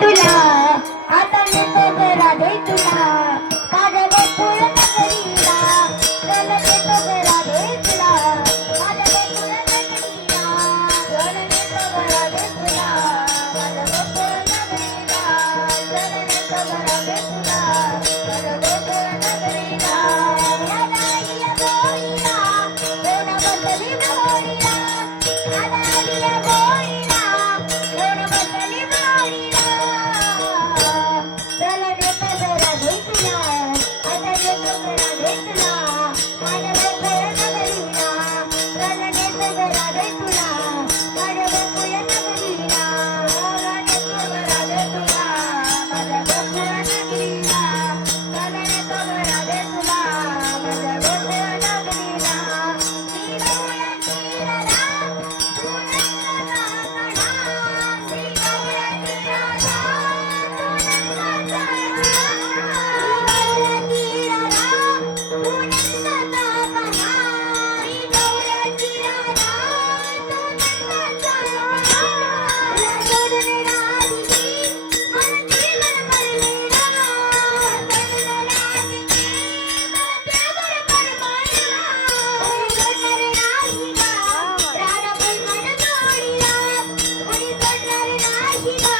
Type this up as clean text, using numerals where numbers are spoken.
तुला आता नेतो ग राधे तुला माझ्या गोकुळ नगरीला चल नेतो ग राधे तुला माझ्या गोकुळ नगरीला चल नेतो ग राधे तुला माझ्या गोकुळ नगरीला चल नेतो ग राधे तुला माझ्या गोकुळ नगरीला या दाईया गोईला दोन बसली मोरीला या दाईया गोईला दोन बसली मोरीला चल नेतो ग राधे तुला आता नेतो ग राधे तुला माझ्या गोकुळ नगरीला चल नेतो ग राधे तुला माझ्या गोकुळ नगरीला नेतो ग राधे तुला माझ्या गोकुळ नगरीला चल नेतो ग राधे तुला माझ्या गोकुळ नगरीला श्री गवळ्याची राधा तू नंदाचा काढा श्री गवळ्याची राधा तू नंदाचा काढा श्री गवळ्याची राधा तू नंदाचा काढा श्री गवळ्याची राधा तू नंदाचा काढा सोडून राधिके मन जीवन मरलेला सोडून राधिके मन जीवन मरलेला सोडणार नाही गा राधा पण मन जोडीला कोणी सोडणार नाही गा